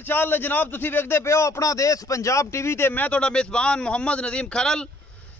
हाल चाल जनाब तुसी वेखदे पे हो अपना देश पंजाब टीवी ते मैं तुहाडा मेजबान मोहम्मद नदीम खरल।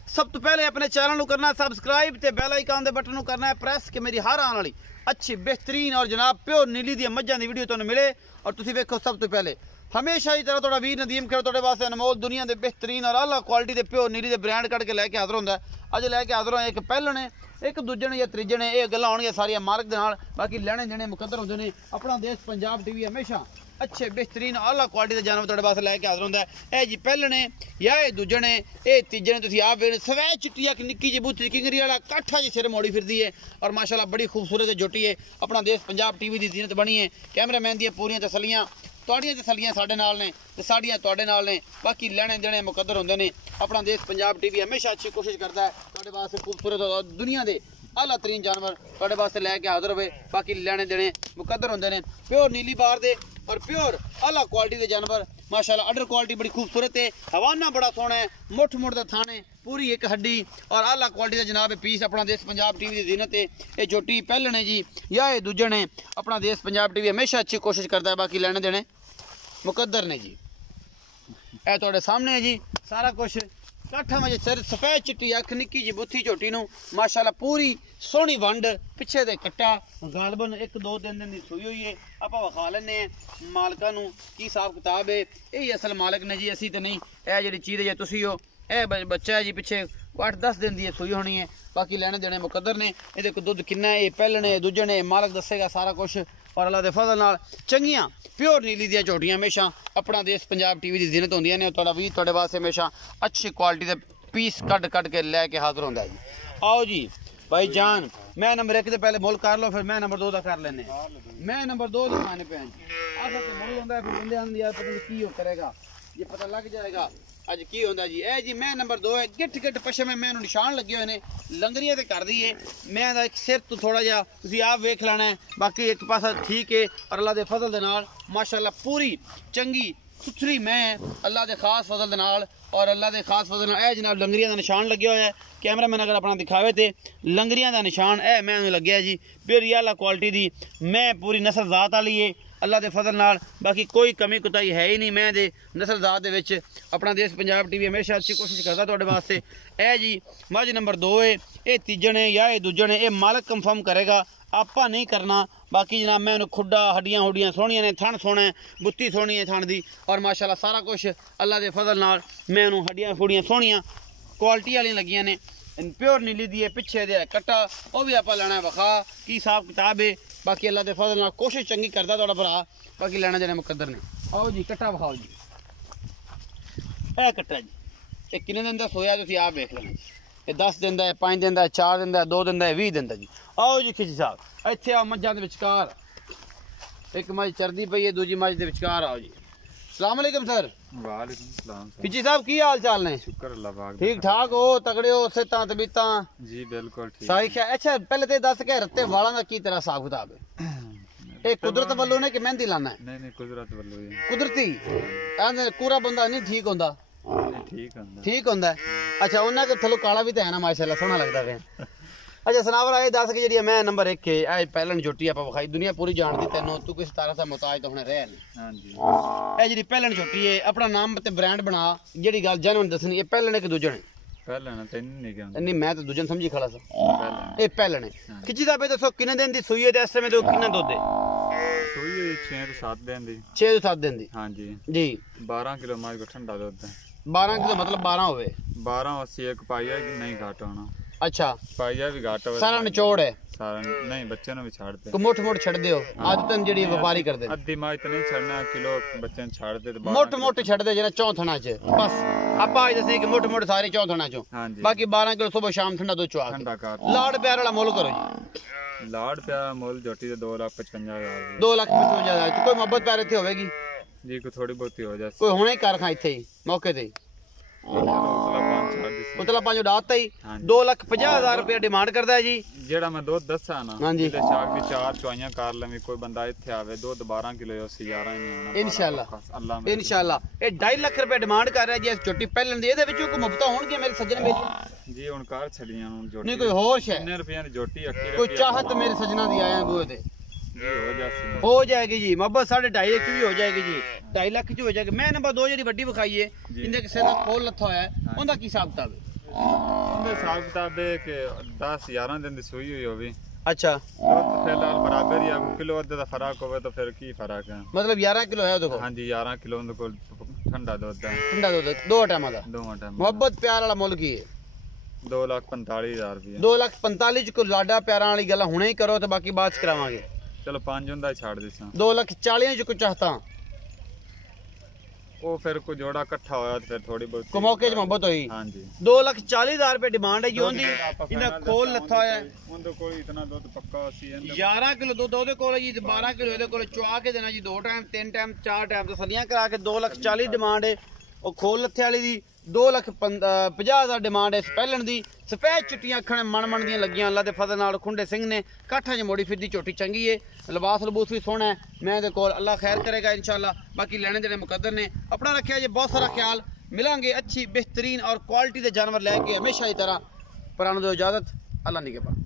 सब तो पहले अपने चैनल को करना है सबसक्राइब ते बेल आइकन दे बटन को करना है प्रेस कि मेरी हर आने वाली अच्छी बेहतरीन और जनाब प्योर नीली दी मज्जां दी वीडियो तुहानू मिले। और तुसी वेखो सब तो पहले हमेशा ही तरह तुहाडा वीर नदीम खरल तुहाडे वास्ते अनमोल दुनिया के बेहतरीन और आला क्वालिटी के प्योर नीली के ब्रांड कट के लैके हाजिर होंदा है। अज लैके हाजिर होए एक पहले ने एक दूजे ने या त्रीजे ने ये गल्लां होणगियां सारियां मार्क दे नाल। बाकी लैने देने मुकद्दर होंदे ने। अपना देश पंजाब टीवी हमेशा अच्छे बेहतरीन आला क्वालिटी के जानवर तुहाडे वास्ते लैके हाजिर होंदा है। जी पहले ने या ये दूजे ने ये तीजे ने तुसीं आप वेख सवै चिट्टी एक निक्की जी बूथी किंगरी वाला काठा जी सिर मोड़ी फिरदी है और माशाल्लाह बड़ी खूबसूरत जोटी है। अपना देश पंजाब टीवी की जीनत बनी है। कैमरामैन दी पूरियां तसलियां तुहाडियां तसलियां साडे नाल ने ते साडियां तुहाडे नाल ने। बाकी लैने देने मुकद्दर होंदे ने। अपना देश पंजाब टीवी हमेशा अच्छी कोशिश करता है तुहाडे वास्ते खूबसूरत और दुनिया के आला तरीन जानवर तुहाडे वास्ते लैके हाजिर होवे। बाकी लैने देने मुकद्दर होंदे ने। प्योर नीली बार दे और प्योर आला क्वालिटी के जानवर माशाल्लाह अडर क्वालिटी बड़ी खूबसूरत है। हवाना बड़ा सोहना है। मुठ मुठ दा थाने पूरी एक हड्डी और आला क्वालिटी का जनाब पीस अपना देश पंजाब टीवी की जीनत है। ये जोटी पहले ने जी या ये दूजे ने अपना देश पंजाब टीवी हमेशा अच्छी कोशिश करता है। बाकी लेने देने मुकद्दर ने जी। ए तुहाडे सामने है जी सारा कुछ काठा में सिर सफेद चिट्टी अख निक्की जी बुथी झोटी नूं माशाल्लाह पूरी सोहनी वंड पिछे दे कट्टा गालबन एक दो तीन दिन की सूई हुई है। आपां विखा लैने मालकां नूं की हिसाब किताब है। यही असल मालक ने जी असी तो नहीं। यह जी चीज़ है तुसी हो ए बच्चा है जी पिछे 8-10 दिन की सूई होनी है। बाकी लेने देने मुकद्दर ने। ये दुध किन्ना है ये पहले ने दूजे ने मालक दसेगा सारा कुछ। और अल्लाह के फजल नाल चंगियां प्योर नीली दी झोटियां हमेशा अपना देश पंजाब टीवी की जीनत होंदियां ने। तुहाडा वीर तुहाडे वास्ते हमेशा अच्छी क्वालिटी के पीस कट के लैके हाजिर होंदा है जी। आओ जी भाई जान मैं नंबर 1 से पहले मुल कर लो फिर मैं नंबर 2 का कर लेने। मैं नंबर 2 दिखाने पे आखिर तो मुल होंदा है फिर बंदे आंदे यार पता नहीं की हो करेगा ये पता लग जाएगा अज की होंदा जी। ए जी मैं नंबर 2 है गिट गिट पछे में मैं निशान लगे हुए ने लंगरिया ते कर दी है। मैं दा एक सिर तो थोड़ा जा तुसीं आप वेख लेना है। बाकी एक पासा ठीक है और अल्लाह के फजल दे नाल माशाल्लाह पूरी चंगी सुथरी मैं अल्लाह के खास फजल दे नाल और अल्लाह के खास फजल नाल ए जनाब लंगरिया का निशान लगे हुआ है। कैमरामैन अगर अपना दिखावे तो लंगरिया का निशान ए मैं लगे जी प्योरी आला क्वालिटी दी मैं पूरी नस्ल जात वाली है अल्लाह के फजल नाल। बाकी कोई कमी कुताई है ही नहीं। मैं दे नस्ल जात दे विच अपना देश पंजाब टीवी हमेशा अच्छी कोशिश करता तुहाडे वास्ते। ए जी मझ नंबर 2 है ये तीजे ने या ये दूजे ने ये मालक कंफर्म करेगा आपा नहीं करना। बाकी जनाब मैं खुड्डा हड्डियां हुड्डियां सोहनियां ने थन सोहना है बुत्ती सोहनी है थन दी और माशाल्लाह सारा कुछ अल्लाह के फजल नाल मैं हड्डियां हुड्डियां सोहनियां क्वालिटी वाली लगियां ने। प्योर नीली दी है पिछे दे कट्टा वह भी आप लेना है विखा की हिसाब किताब है। बाकी अल्लाह के फजल नाल कोशिश चंगी करता तुहाडा भरा। बाकी लेना देने मुकद्दर ने। आओ जी कट्टा विखाओ जी ए कट्टा जी ये किन्ने दिन का सोया तुसीं आप वेख लेना। ये 10 दिन का है 5 दिन का है 4 दिन का है 2 दिन का है 20 दिन का जी। आओ जी खिची साहब इत्थे आओ मझां दे विचकार एक मझ चरदी पई है दूजी मझ दे विचकार आओ जी। अस्सलाम वालेकुम सर। वालेकुम सलाम खिची साहब की हाल चाल ने? शुक्र अल्लाह पाक ठीक ठाक हो तगड़े हो सेहतां तबीयतां? जी बिल्कुल ठीक सारी खैर। अच्छा पहले तो दस के रत्ते वालों का की तरह हिसाब किताब है? ये कुदरत वालों ने कि मेहंदी लाना है? नहीं कुदरत वालों ही कुदरती आंदे पूरा बंदा नहीं ठीक होंदा? ठीक होंदा है। अच्छा उन्हें के थलो काला भी तो है ना माशाल्लाह सोहना लगता है। अच्छा सनावर आए दस के जी मैं नंबर 1 है पहलन झोटी आप विखाई दुनिया पूरी जानती तेनों तू किस तरह से मुताज तो होने रहे हैं जी पहलन झोटी है अपना नाम ते ब्रांड बना जी गल जनवन दसनी ये पहलन एक दूजे ने नहीं मैं तो दूजे समझी खड़ा सा ये पहलन है। खिची साहब दसो किन्ने दिन की सूई है इस समय तो किन्ना दुध है? 6 से 7 दिन की। हाँ जी जी 12 किलो माज को ठंडा दुध है। 12 किलो मतलब 12 होवे 12 एक पाइया नहीं घाट होना। अच्छा पाइया भी घाट होवे सारा निचोड़ है सारा नहीं बच्चे ने भी छाड़ते मोट मोट छड़ दियो आदतन जेडी व्यापारी कर दे अद्धी माज तो नहीं छड़ना किलो बच्चे ने छाड़ दे मोट मोट छड़ दे जेना चौथना च बस आपा आज दसे कि मोट मोट सारे चौथना चो बाकी 12 किलो सुबह शाम ठंडा दूध चवा ठंडा कर लाड़ प्यार वाला मोल करो जी। लाड़ प्यार मोल जोटी दे 2,55,000 2,55,000 कोई मोहब्बत प्यार इत्थे होवेगी जी कोई थोड़ी बहुत हो जाए कोई हुणे कर खां इत्थे ही मौके ते उतला 5 उड़ाता ही 2,50,000 रुपया डिमांड करता है जी। जेड़ा मैं दूध दसा ना हां जी शाग दी 4 चवाइयां कर लवी कोई बंदा इत्थे आवे दूध 12 किलो यो 11 ही नहीं होना इंशाल्लाह ये 2.5 लाख रुपया डिमांड कर रहा है जी इस छोटी पहलन दी। एदे विच कोई मुफ्ता होणगे मेरे सज्जन मेरे जी हुन कार छड़ियां हुन जोटी नहीं कोई होर शे कितने रुपया दी जोटी कोई चाहत मेरे सजना दी आया बूए ते हो जाएगी जी मोहब्बत 2.5 लाख भी हो जाएगी जी 2.5 लाख च हो जाएगी। मैं नंबर 2 जी वड्डी विखाई है जिंदे किसे दा खोल लथा होया है उनदा की हिसाब किताब है? ਉਹਦੇ ਹਿਸਾਬ ਕਿਤਾਬ ਹੈ ਕਿ 10 11 ਦਿਨ ਦੀ ਸੂਈ ਹੋਈ ਹੋਵੇ। अच्छा ਫਿਲਹਾਲ ਬਰਾਬਰ ਹੀ ਆ ਕਿਲੋ ਅੱਧੇ ਦਾ ਫਰਕ ਹੋਵੇ ਤਾਂ ਫਿਰ ਕੀ ਫਰਕ ਹੈ। मतलब 11 किलो है देखो। ਹਾਂਜੀ 11 ਕਿਲੋ ਉਹਦੇ ਕੋਲ ਠੰਡਾ ਦੁੱਧ ਹੈ। ठंडा दूध दो टाइम दा ਦੋਵਾਂ ਟਾਈਮ मोहब्बत प्यार वाला मुल की है 2,45,000 ਰੁਪਏ। 2,45,000 को लाडा प्यारा वाली गल हुणे ही करो तो बाकी बाद च करावांगे। ਚਲੋ 5 ਹੁੰਦਾ ਛੱਡ ਦਿਸਾਂ। 2,40,000 को चाहता ਉਹ ਫਿਰ ਕੋਈ ਜੋੜਾ ਇਕੱਠਾ ਹੋਇਆ ਤੇ ਫਿਰ ਥੋੜੀ ਬਹੁਤ को मौके च मोहब्बत हुई। ਹਾਂਜੀ 2,40,000 रुपए डिमांड है जी ओंदी इंदा खोल लथा होया है। ਉਹਦੇ ਕੋਲ ਇਤਨਾ ਦੁੱਧ ਪੱਕਾ ਸੀ ਇਹਦੇ 11 किलो दूध ਉਹਦੇ ਕੋਲ ਜੀ 12 ਕਿਲੋ ਇਹਦੇ ਕੋਲ ਚੁਆ ਕੇ ਦੇਣਾ ਜੀ 2 ਟਾਈਮ 3 ਟਾਈਮ 4 ਟਾਈਮ ਤਸੱਲੀਆਂ ਕਰਾ ਕੇ 2,40,000 ਡਿਮਾਂਡ ਹੈ। ਉਹ ਖੋਲ ਲੱਥੇ ਵਾਲੀ ਦੀ 2,50,000 ਡਿਮਾਂਡ ਹੈ। ਪਹਿਲਣ ਦੀ ਸਫੈਦ ਚਿੱਟੀਆਂ ਅੱਖਾਂ ਮਣ ਦੀਆਂ ਲੱਗੀਆਂ ਅੱਲਾ ਦੇ ਫਜ਼ਲ ਨਾਲ ਖੁੰਡੇ ਸਿੰਘ ਨੇ ਕਾਠਾਂ 'ਚ ਮੋੜੀ ਫਿਰਦੀ ਝੋਟੀ ਚੰਗੀ ਹੈ ਲਿਬਾਸ ਲਬੂਸ ਵੀ ਸੋਹਣਾ ਹੈ। ਮੈਂ ਇਹਦੇ ਕੋਲ ਅੱਲਾ ਖੈਰ ਕਰੇਗਾ इंशाल्लाह। बाकी लेने देने मुकद्दर ने अपना रखा है बहुत सारा ख्याल मिलेंगे अच्छी बेहतरीन और क्वालिटी के जानवर लेके हमेशा की तरह। पर दो इजाजत अल्लाह निगहबान।